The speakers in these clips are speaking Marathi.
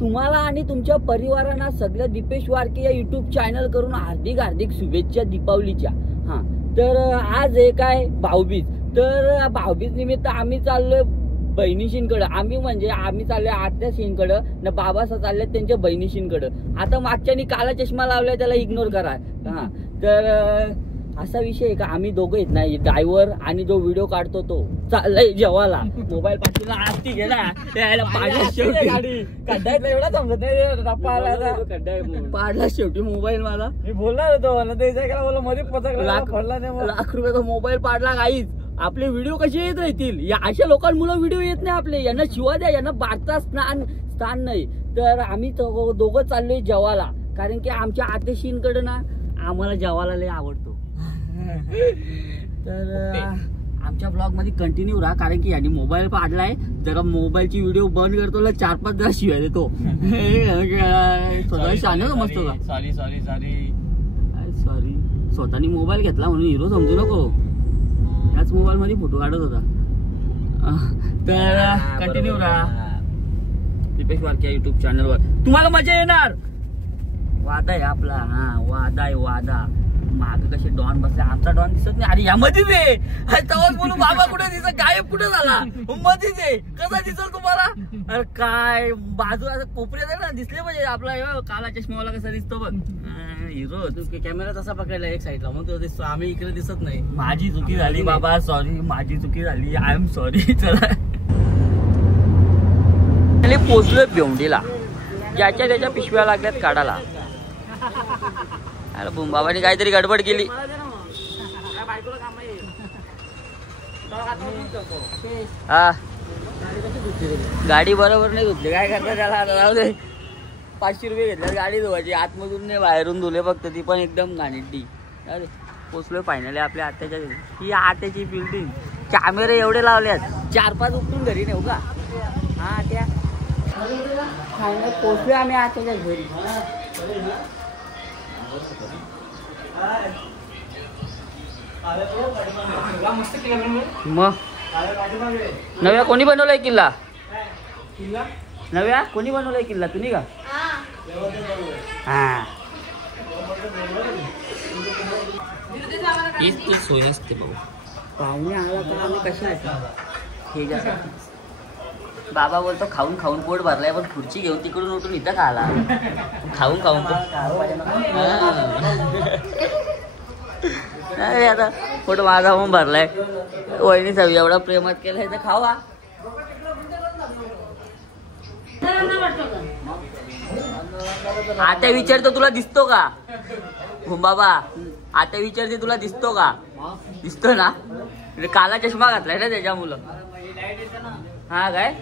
तुम्हाला आणि तुमच्या परिवारांना सगळ्या दीपेश वारके या युट्यूब चॅनल करून हार्दिक शुभेच्छा दीपावलीच्या। हा तर आज एक आहे भाऊबीज, तर भाऊबीज निमित्त आम्ही चाललोय बहिणीशींकडे। आम्ही चाललोय आत्याशींकडे ना बाबा चालले त्यांच्या बहिणीशींकडे। आता मागच्यानी काला चष्मा लावलाय त्याला इग्नोर करा। हा तर असा विषय आहे का आम्ही दोघं येत नाही, ड्रायव्हर आणि जो व्हिडिओ काढतो तो चाललाय जेवायला। मोबाईल पासून आरती गेला त्याला पाडला शेवटी गाडी कड्डायला एवढा समजत नाही पाडला शेवटी मोबाईल। मला मी बोलणार होतो ना त्याच्या काय बोलला मध्ये लाख रुपयाचा मोबाईल पाडला। काहीच आपले व्हिडिओ कसे येत राहतील, या अशा लोकांमुळे व्हिडिओ येत नाही आपले। यांना शिवा द्या, यांना भारतात स्थान नाही। तर आम्ही दोघं चाललोय जेवायला, कारण की आमच्या आत्याशींकडे ना आम्हाला जेवायला लय आवडतो। तर आमच्या ब्लॉग मध्ये कंटिन्यू राहा, कारण की यांनी मोबाईल पाडलाय। जरा मोबाईलची व्हिडिओ बंद करतो 4-5 जरा शिवाय देतो। स्वतः शाने मस्त का सॉरी स्वतःनी मोबाईल घेतला म्हणून हिरो समजू नको। याच मोबाईल मध्ये फोटो काढत होता। तर कंटिन्यू राहा दीपेश वारके युट्यूब चॅनलवर, तुम्हाला मजा येणार। वादा आहे आपला, हा वादा आहे वादा। माग कसे डॉन बसले, आमचा डॉन दिसत नाही। अरे यामध्येच आहे तेव्हाच बोलू बाबा कुठे दिसत, गायब कुठे झाला, मध्येच आहे कसा दिसत तुम्हाला। अरे काय बाजू असं कोपऱ्यात आहे ना, दिसले पाहिजे आपला काला चष्मावाला कसा दिसतो बघ हिरो। तू कॅमेरा तसा पकडला एक साईडला मग तो दिसतो, आम्ही इकडे दिसत नाही। माझी चुकी झाली बाबा, सॉरी माझी चुकी झाली, आय एम सॉरी। चला पोचलोय भिवंडीला, ज्याच्या त्याच्या पिशव्या लागल्यात काढायला। अरे बुंबाबाने काहीतरी गडबड केली। हा गाडी बरोबर नाही धुतली, काय करता त्याला राहू दे। 500 रुपये घेतले गाडी धुवायची, आतमधून नाही बाहेरून धुले फक्त, ती पण एकदम घाणेरडी। अरे पोचलोय फायनली आपल्या आत्याच्या घरी। ही आत्याची बिल्डिंग, कॅमेरे एवढे लावल्यात 4-5 उपटून घरी नेऊ का। हा त्या फायनल पोचलोय आम्ही आत्याच्या घरी। मग नव्या कोणी बनवलाय किल्ला? नव्या कोणी बनवलाय किल्ला, तुम्ही का? हा हीच ती सोय असते भाऊ। पाहुणे आला तर आम्ही कशा हे ज्यासाठी बाबा बोलतो खाऊन खाऊन पोट भरलाय, पण खुर्ची घेऊन तिकडून उठून इथं का आला? खाऊन खाऊन अरे आता पोट माझा पण भरलाय। वहिनी सगळी एवढा प्रेमात केलाय तर खावा। आता विचारतो तुला दिसतो का बाबा, आता विचारते तुला दिसतो का? दिसतो ना, काला चष्मा घातलाय ना त्याच्यामुळं। हा काय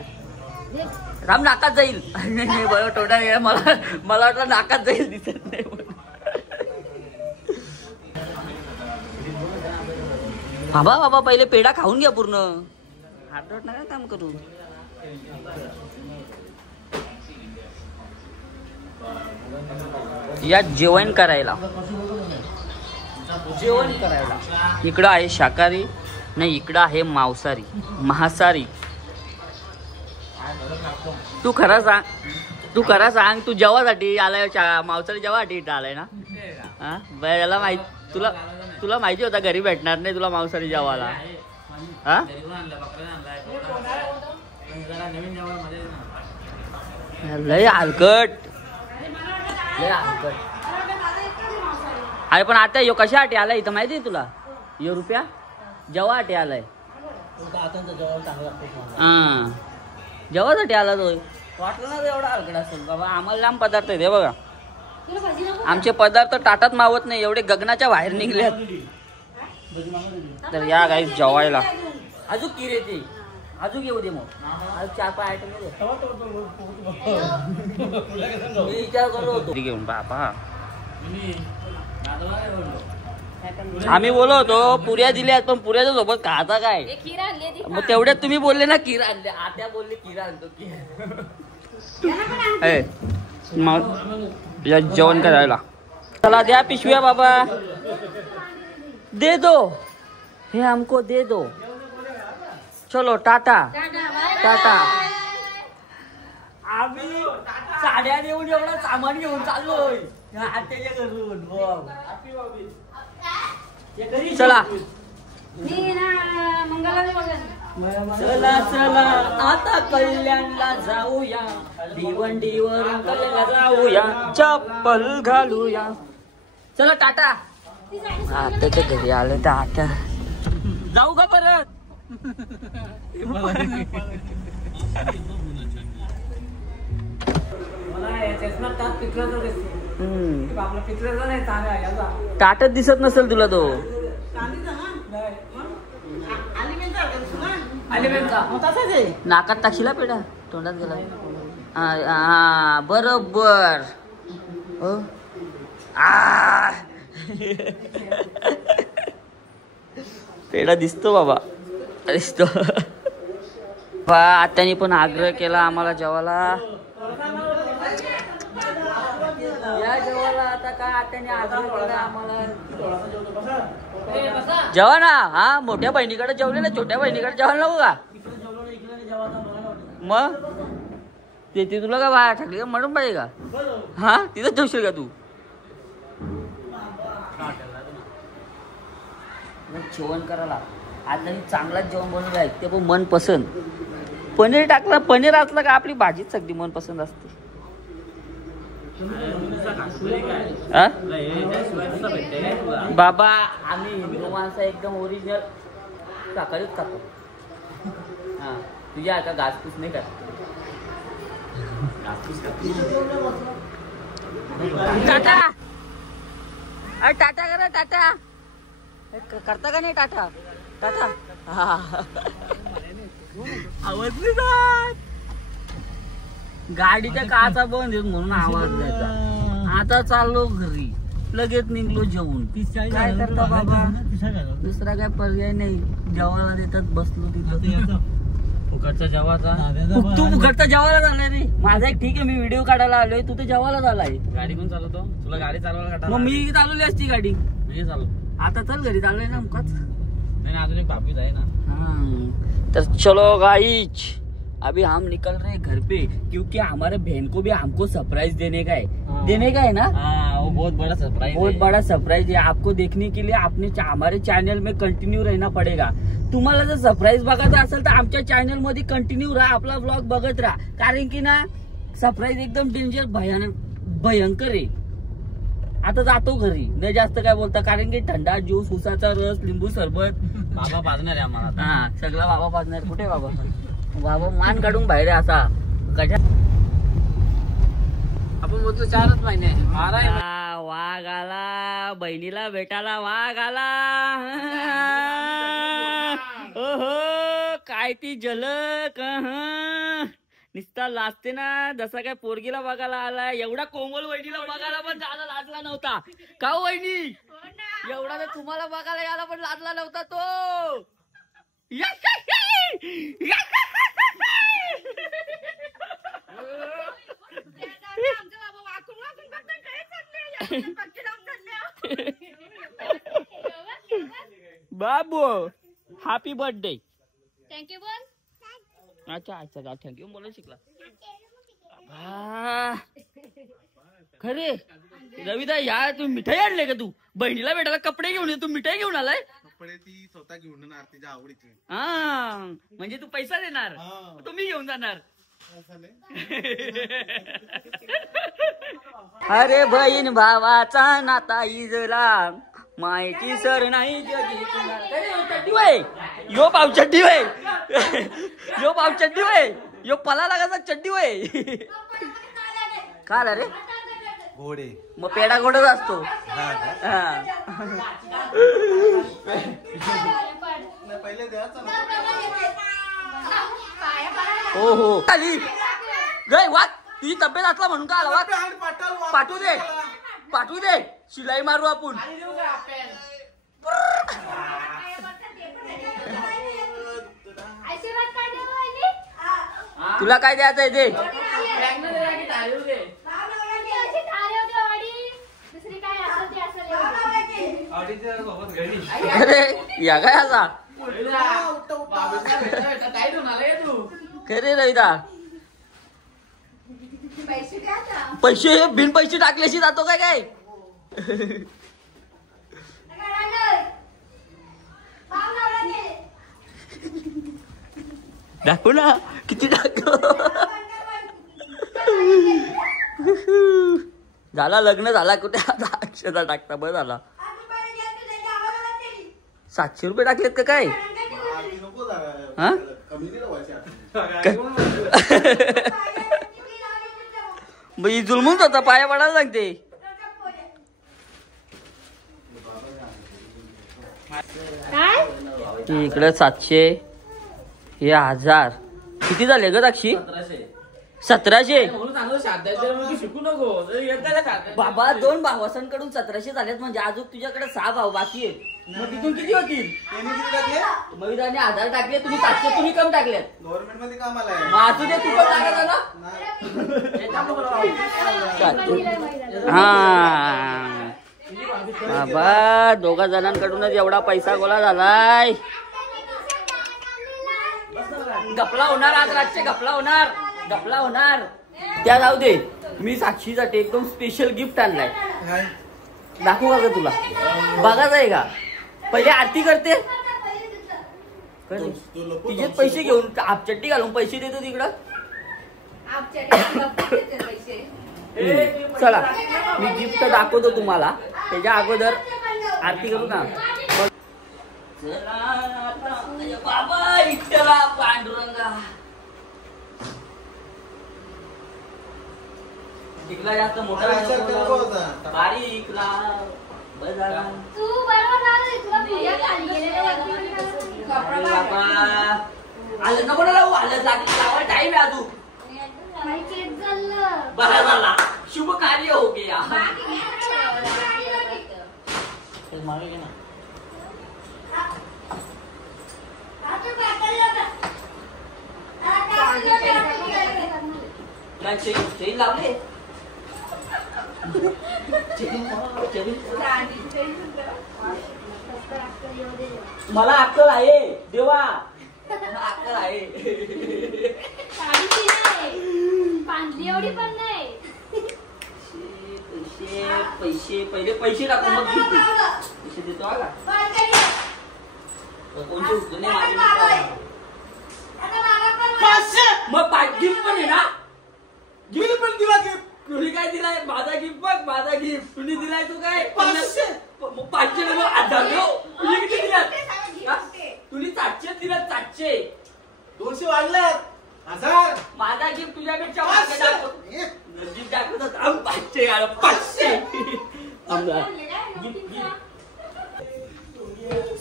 राम नाकात जाईल बरोबर तोंडा मला वाटलं नाकात जाईल, दिसत नाही। बाबा पहिले पेढा खाऊन घ्या पूर्ण, हार्डवर्क नका काम करू। या जेवण करायला इकडं आहे शाकाहारी, नाही इकडं आहे मांसाहारी। तू खरं सांग तू जेवासाठी आलाय, मांसाहारी जेवासाठी इथं आलाय ना? हा याला माहिती, तुला माहिती होता घरी भेटणार नाही तुला मांसाहारी जेवायला? हा लय हलकट। अरे पण आता यो कशासाठी आलाय इथं माहिती आहे तुला? यो रुपया जेवासाठी आलाय, हा जेवासाठी आला तो। वाटलं ना एवढा हलकट असेल बाबा, आम्हाला लांब पदार्थ आहे बघा। आमचे पदार्थ ताटात मावत नाही, एवढे गगनाच्या बाहेर निघल्यात। तर या गाईस जेवायला अजून की रे ते अजून येऊ दे, मग 4-5 आयटम विचार करत होतो घेऊन बाबा। आम्ही बोललो होतो पुऱ्या दिल्यात, पण पुऱ्याच्या सोबत खाता काय? मग तेवढ्यात तुम्ही बोलले ना किरा आणले, आत्या बोलले किरा आणतो मग या जेवण करायला। चला द्या पिशव्या बाबा, दे दो हे हमको दे दो। चलो टाटा टाटा। आम्ही साड्या देऊन एवढं सामान घेऊन चाललोय आत्याच्या घरून. चला चला चला आता कल्याणला जाऊया, भिवंडीवर कल्याणला जाऊया, चप्पल घालूया. चला टाटा. आत्याच्या घरी आलं तर आता जाऊ का परत. टाटच दिसत नसेल तुला तो. नाकात टाकशीला पेढा, तोंडात गेला. हा बरोबर. पेढा दिसतो बाबा, दिसतो. आत्याने पण आग्रह केला आम्हाला जेवायला. या जेवायला आता काय आत्याने आग्रह केला आम्हाला जेवा ना. हा मोठ्या बहिणीकडे जेवले ना, छोट्या बहिणीकडे जेवायला नको का. मग ते तुला का बाहेर टाकली का म्हणून पाहिजे का. हा तिथं जेवशील का तू. जेवण करायला आता चांगलाच जेवण बनवलं आहे, ते पण मनपसंद. पनीर टाकलं, पनीर असलं का आपली भाजीच सगळी मनपसंत असते. बाबा आम्ही हिंदू माणसं एकदम ओरिजिनल शाकाहारीच खातो. हा तुझ्या का घासपूस नाही खात. टाटा टाटा करा, टाटा करता का नाही. टाटा टाटा. आवाज नाही जात. गाडीच्या काचा बंद आहेत म्हणून आवाज द्यायचा. आता चाललो घरी, लगेच निघलो जेवून. काय करता बाबा, दुसरा काय पर्याय नाही. जेवायला देतात, बसलो तिथं. फुकटचा जेवायचा. तू फुकटचा जेवायला झालाय रे. माझा एक ठीक आहे, मी व्हिडिओ काढायला आलोय, तू तर जेवायला झालाय. गाडी कोण चालवतो. तुला गाडी चालवायला. मग मी चालवली असती गाडी. मी चालव. आता चल घरी चाललोय ना. नाही अजून एक बापीच आहे ना. तर चलो गाइज, अभी हम निकल रहे हैं घर पे, क्योंकि हमारे बहन को भी हमको सरप्राइज देने का है ना. वो बहुत बड़ा सरप्राइज, बहुत बड़ा सरप्राइज है. आपको देखने के लिए आपने हमारे चॅनल में कंटिन्यू रहना पडेगा. तुम्हाला जर सरप्राईज बघायचं असेल तर आमच्या चॅनल मध्ये कंटिन्यू राहा, आपला व्लॉग बघत राहा. कारण की ना सरप्राईज एकदम डेंजर भयंकर आहे. आता जातो घरी, नाही जास्त काय बोलता. कारण की थंडा ज्यूस, उसाचा रस, लिंबू सरबत बाबा पाजणार आहे आम्हाला. हा सगळा बाबा पाजणार. कुठे बाबा. बाबा मान काढून बाहेर असा कशा. आपण बोलतो 4च महिने. वाघ आला, बहिणीला भेटायला वाघ आला. ओहो काय ती झलक. निस्ता लाजते ना, जसा काय पोरगीला बघायला आला. एवढा कोमल वहिनीला बघायला पण जायला लाजला नव्हता का वहिनी. एवढा तर तुम्हाला बघायला यायला पण लाजला नव्हता तो. बाबू हॅपी बर्थडे. थँक्यू बोल. अच्छा अच्छा थँक्यू बोलायला शिकला. खरे रविदा या तू मिठाई आणले का. तू बहिणीला भेटायला कपडे घेऊन ये, तू मिठाई घेऊन आलाय. कपडे ती स्वतः घेऊन येणार तिच्या आवडीचे. हा म्हणजे तू पैसा देणार, तुम्ही घेऊन जाणार. अरे बहीण भावाचा नाता इजला, मायची सर नाही जगी. चड्डी वय यो पाव, चड्डी वय यो पाव, चड्डी वय यो पला लागायचा चड्डी वय. काय रे घोडे. मग पेडा घोडच असतो. हो हो खाली गय वाट. तुझी तब्येत असला म्हणून का आला. वाट पाठवू दे, पाठवू दे. शिलाई मारू आपण. तुला काय द्यायचंय ते. अरे या काय असा खरे रविदा. पैसे बिन पैसे टाकल्याशी जातो काय काय? दाखव ना किती टाकतो. झाला लग्न झाला कुठे आता अक्षता टाकता बरं झाला. 700 रुपये टाकलेत का काय? हा बाई जुलमून होता पाया पडायला लागते. इकडे 700 हे 1000 किती झाले ग दाक्षी? 1700. शिकू नको बाबा 2 भावासांकडून 1700 झालेत म्हणजे अजून तुझ्याकडे 6 भाव बाकी आहेत. मग तिथून किती होतील? मयुराने 1000 टाकले तुम्ही 700 तुम्ही कम टाकलेत. गव्हर्नमेंट मध्ये कामाला आहे. माझू दे तू पण टाकायचा ना. हा बाबा 2 जणांकडूनच एवढा पैसा गोळा झालाय. गपला होणार आज रातचे गपला होणार. त्या जाऊ दे. मी साक्षीसाठी एकदम स्पेशल गिफ्ट आणलाय. दाखवू का तुला? बघायचं आहे का? पहिले आरती करते तिचेच पैसे घेऊन आपचट्टी घालून पैसे देतो तिकडं. चला मी गिफ्ट दाखवतो तुम्हाला. त्याच्या अगोदर आरती करू ना. बाबा इतला पांडुरंगा इकला जास्त मोठा बारीक आलं नको ना लावू. आलं लावा टाइम आहे अजून. बरा झाला शुभ कार्य हो गया. चेन लावले. मला अक्कल आहे देवा. अक्कल आहे. एवढी पण नाही. पैसे पहिले पैसे टाकून मग पैसे देतो का? कोणते उचलून मग गिफ्ट पण आहे ना. गिफ्ट पण दिला. गिफ्ट तुम्ही काय दिलाय? माझा गिफ्ट बघ. माझा गिफ्ट तुम्ही दिलाय. तू काय 500 नको 1000. तुम्ही किती दिलात? तुम्ही 700 दिलात. 700 200 वाढल्यात. 1000 माझा गिफ्ट तुझ्यापेक्षा गिफ्ट दाखवतात. 500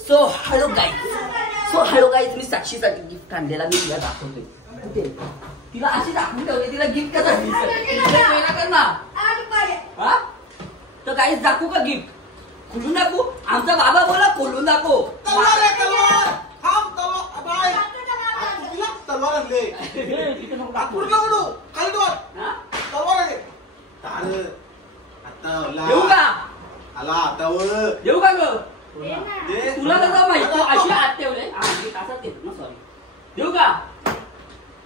सो हॅलो गाईज मी साक्षीसाठी गिफ्ट आणलेला मी तिला दाखवतोय. कुठे तिला अशी दाखवून ठेवली. तिला गिफ्ट कसं कर ना. तर गाईज दाखवू का गिफ्ट? खोलून दाखवू? आमचा बाबा बोला खोलून दाखव. तलवार आणले. देऊ का? आला आता देऊ का ग? तुला कसं माहिती अशी हात ठेवले? सॉरी देऊ का?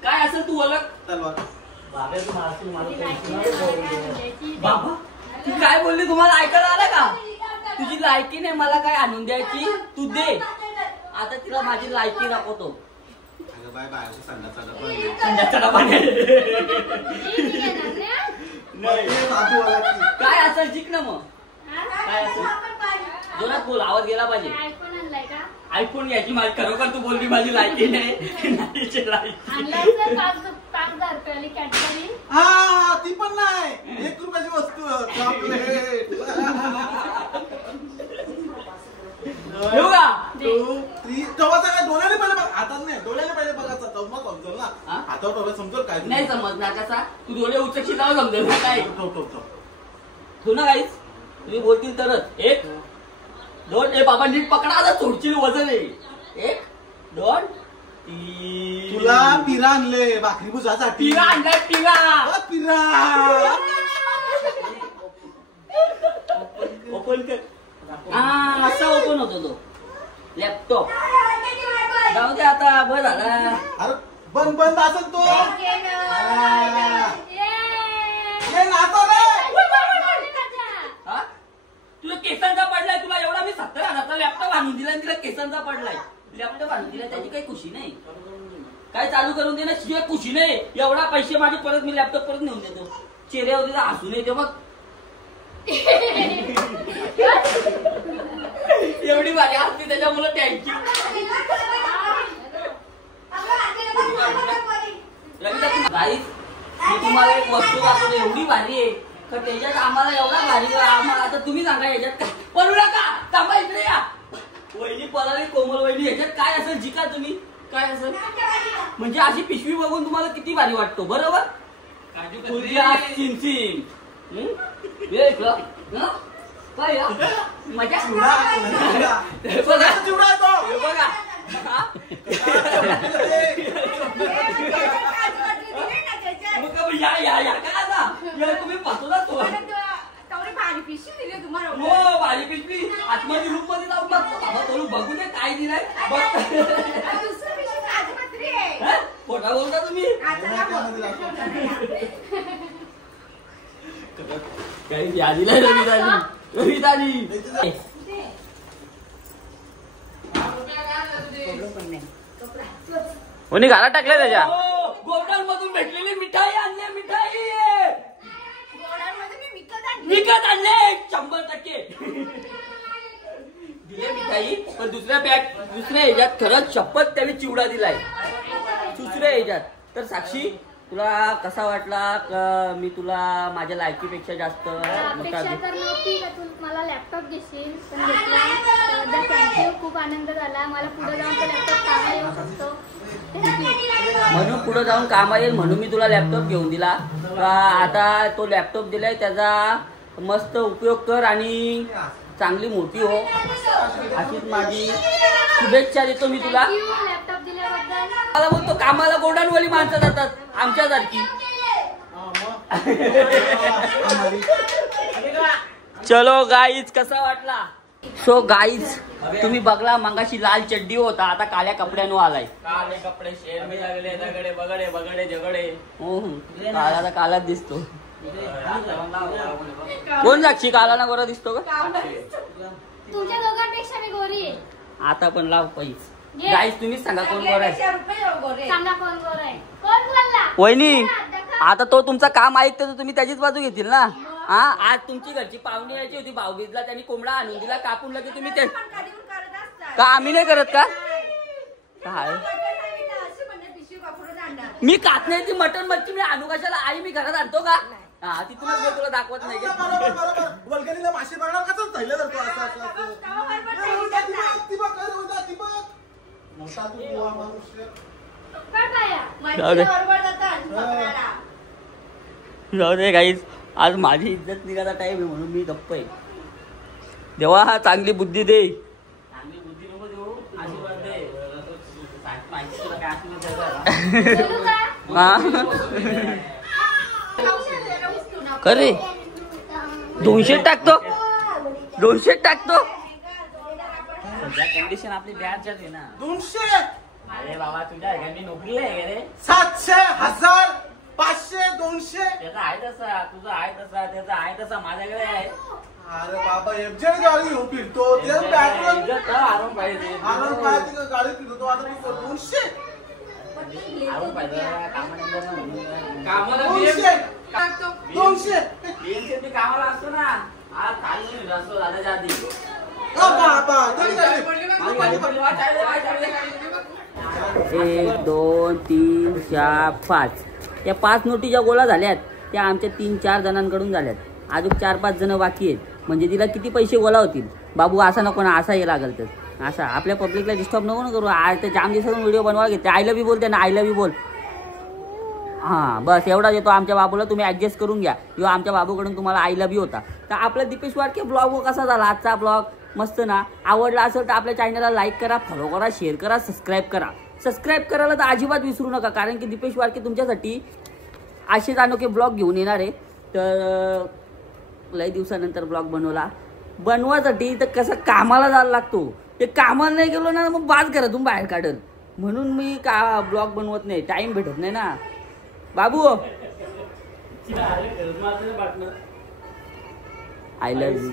काय असेल तू ओळख? तलवार. बाबा ती काय बोलली तुम्हाला ऐकायला आलं का? तुझी लायकी नाही मला काय आणून द्यायची. तू दे. आता तिला माझी लायकी दाखवतो. संध्याचा डबा काय असेल शिक ना. मग काय असेल जोरात बोल. आवाज गेला पाहिजे. आयफोन घ्यायची माझी खरोखर तू बोलली माझी लायकी नाही. हा ती पण नाही. 1 रुपयाची वस्तू चॉकलेट. येऊ का? काय डोळ्याने पहिले बघ. हातात नाही डोळ्याने पहिले बघायचं. तेव्हा समजेल ना. हातावर डोळे समजेल काय नाही समजणार कसा. तू डोळे उचकशी जाऊ समजेल ना काय. तू ना काहीच तुम्ही बोलतील तरच. 1 2 बाबा नीट पकडा. आता थोडची वजन आहे. 1 2 3. तुला पिरा आणले भाकरी भुजासाठी. पिरा आणलाय. पिरा ओपन कर. हा असा ओपन होतो तो लॅपटॉप. जाऊ दे आता बरं झाला. अरे बंद असेल तो. हे नाता रे. हा? तुला केसांचा पडलाय, तुला एवढा मी 70,000चा लॅपटॉप आणून दिला आणि तिला केसांचा पडलाय. लॅपटॉप आणून दिला त्याची काही खुशी नाही. काय चालू करून दे ना, शिवाय खुशी नाही. एवढा पैसे माझे परत मी लॅपटॉप परत नेऊन देतो. चेहऱ्यावर हसून येते बघ. एवढी भारी असते त्याच्यामुळे थँक्यू. मी तुम्हाला एक वस्तू दाखवली एवढी भारी आहे तर त्याच्यात आम्हाला एवढा भारी आम्हाला. आता तुम्ही सांगा याच्यात काय पडू नका, थांबा इकडे या. वहिनी पळाली, कोमल वहिनी, याच्यात काय असेल जिका तुम्ही काय असेल म्हणजे अशी पिशवी बघून तुम्हाला किती भारी वाटतो बरोबर. चिंचिन काय मजा बघा. तुम्ही पाहतो हो भारी पिशवी आतमध्ये रूम मध्ये जाऊन बघतो बाबा तो बघू दे काय दिलाय. खोटा बोलता तुम्ही. काही यादीला रविदानी कोणी घाला टाकलाय त्याच्या. गोल्डन मधून भेटलेली मिठाई आणली. मिठाई विकत आणले 100% दिले मिठाई. पण दुसऱ्या ह्याच्यात खरंच शपथ त्याने चिवडा दिलाय दुसऱ्या ह्याच्यात. तर साक्षी तुला कसा वाटला? मी तुला माझ्या लायकीपेक्षा जास्त मला लॅपटॉप घेशील पण घेतला. थँक्यू, खूप आनंद झाला. मला पुढे जाऊन तो लॅपटॉप कामा येऊ शकतो म्हणून पुढे जाऊन कामा येईल म्हणून मी तुला लॅपटॉप घेऊन दिला. आता तो लॅपटॉप दिलाय त्याचा मस्त उपयोग कर आणि चांगली मोठी हो अशीच माझी शुभेच्छा देतो मी तुला. लॅपटॉप दिल्याबद्दल. मला बोलतो कामाला गोल्डनवाली माणसं जातात आमच्यासारखी. चलो गाईज कसा वाटला? सो गाईज तुम्ही बघला मंगाशी लाल चड्डी होता आता काळ्या कपड्यानं आलाय. काले कपडे शेर में लागले दगडे बगडे बगडे झगडे. हो काला कालाच दिसतो. कोण साक्षी काला ना गोरा दिसतो का? तुमच्या दोघांपेक्षा मी गोरी आहे. आता पण लाव पैस. गाईज तुम्हीच सांगा कोण गोरा आहे. सांगा कोण गोरा आहे. कोण बोलला? वहिनी आता तो तुमचं काम ऐकतो तर तुम्ही त्याचीच बाजू घेतील ना. हा आज तुमची घरची पाहुणी यायची होती भाऊबीजला त्यांनी कोंबडा आणून दिला कापून लगे तुम्ही ते का आम्ही नाही करत का? काय मी कात नाही ती मटन मच्छी मी आणू कशाला? आई मी घरात आणतो का? हा तिथूनच मी तुला दाखवत नाही. वल्गनीला मासे मारणार कसं झालं तर मोठा तू बुवा मनुष्य. जाऊ दे गाईज आज माझी इज्जत निघायचा टाइम आहे म्हणून मी गप्प आहे. देवा हा चांगली बुद्धी दे. चांगली बुद्धी नको देऊ आशीर्वाद दे. खरे 200 टाकतो 200 टाकतो. कंडिशन आपली बॅडच्याच आहे ना. 200 अरे बाबा तुझ्या घरी नोकरीला आहे रे. 700 1000 500 200 त्याचा आहे तसा तुझा आहे तसा त्याचा आहे तसा माझ्याकडे आहे. अरे बाबा एफजेड गाडी घेऊन फिरतो ते बॅटरी आराम पाहिजे गाडी फिरतो आता तू 200 आराम पाहिजे कामाला 200 मी कामाला असतो ना. आज खाली असतो दादाच्या आधी. बाबा 1 2 3 4 5 त्या 5 नोटी ज्या गोळा झाल्यात त्या आमच्या 3-4 जणांकडून झाल्यात. अजून 4-5 जण बाकी आहेत. म्हणजे तिला किती पैसे गोळा होतील? बाबू असा नको ना असा हे लागल तर असा आपल्या पब्लिकला डिस्टर्ब नको ना करू. आज तर जाम दिवसातून व्हिडिओ बनवायला घेते. आय लव्ह यू बोलते ना आय लव्ह यू बोल. हां बस एवढा देतो आमच्या बाबूला. तुम्ही ॲडजस्ट करून घ्या किंवा आमच्या बाबूकडून तुम्हाला आय लव्ह यू होता. तर आपला दीपेश वाडके ब्लॉग कसा झाला आजचा ब्लॉग? मस्त ना. आवडला असेल तर आपल्या चॅनलला लाईक करा, फॉलो करा, शेअर करा, सबस्क्राईब करा. सबस्क्राईब करायला तर अजिबात विसरू नका कारण की दीपेश वाडके तुमच्यासाठी असेच अनोखे ब्लॉग घेऊन येणार आहे. तर लई दिवसानंतर ब्लॉग बनवासाठी तर कसं कामाला जायला लागतो. ते कामाला नाही गेलो ना मग बाज घरातून बाहेर काढल म्हणून मी का ब्लॉग बनवत नाही. टाईम भेटत नाही ना. बाबू आय लव्ह यू.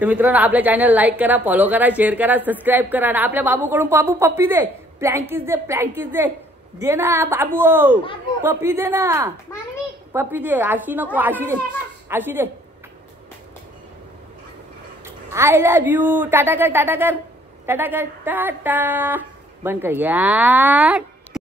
तर मित्रांनो आपल्या चॅनल लाईक करा, फॉलो करा, शेअर करा, सबस्क्राईब करा. आणि आपल्या बाबूकडून बाबू पप्पी दे, प्लँकीज दे, प्लँकीज दे, दे ना बाबू, पप्पी दे ना, पप्पी दे. अशी नको, अशी दे, अशी दे. I love you. टाटा कर, टाटा कर, टाटा कर, टाटा. बंद कर यार.